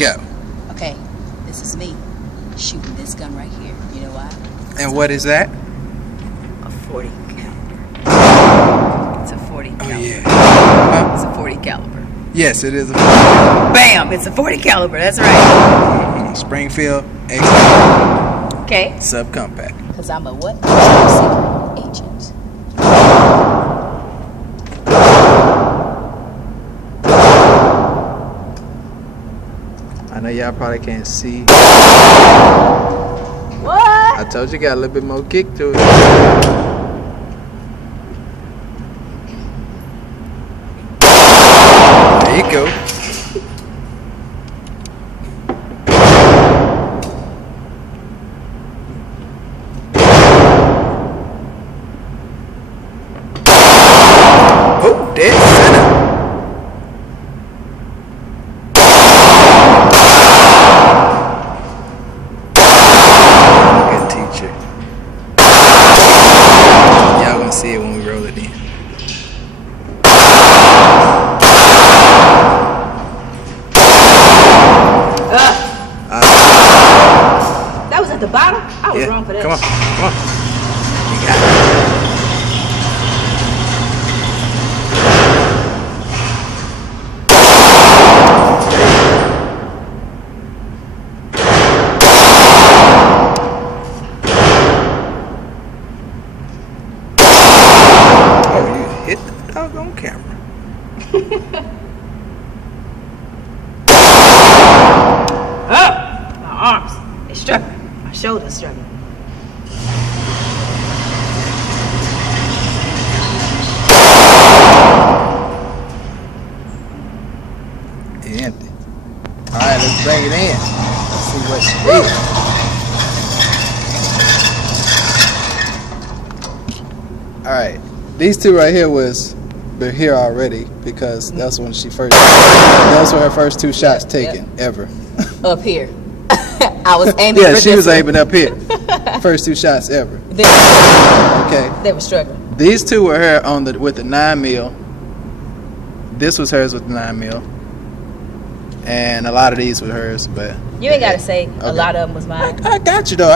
go. Okay, this is me shooting this gun right here. You know why? And what is that? A 40 caliber. It's a 40 caliber. Oh, yeah. It's a 40 caliber. Yes, it is a Bam! It's a 40 caliber. That's right. Springfield X Okay. subcompact. Because I'm a what? Top secret agent. I know y'all probably can't see. What? I told you got a little bit more kick to it. There you go. Oh, dead center. Good teacher. Y'all gonna see it when we roll it in. That was at the bottom? I was wrong for that. Come on, come on. You got it. Oh, you hit the doggone camera. My arms. They struggling. My shoulders struggling. Empty. Alright, let's bring it in. Let's see what she did. Alright. These two right here they're here already because that's when those were her first two shots taken ever. Up here. I was aiming Yeah, for she this was one. aiming up here. First two shots ever. Okay. They were struggling. These two were her with the 9mm. This was hers with the 9mm. And a lot of these were hers, but You ain't got to say a Okay. lot of them was mine. I got you though.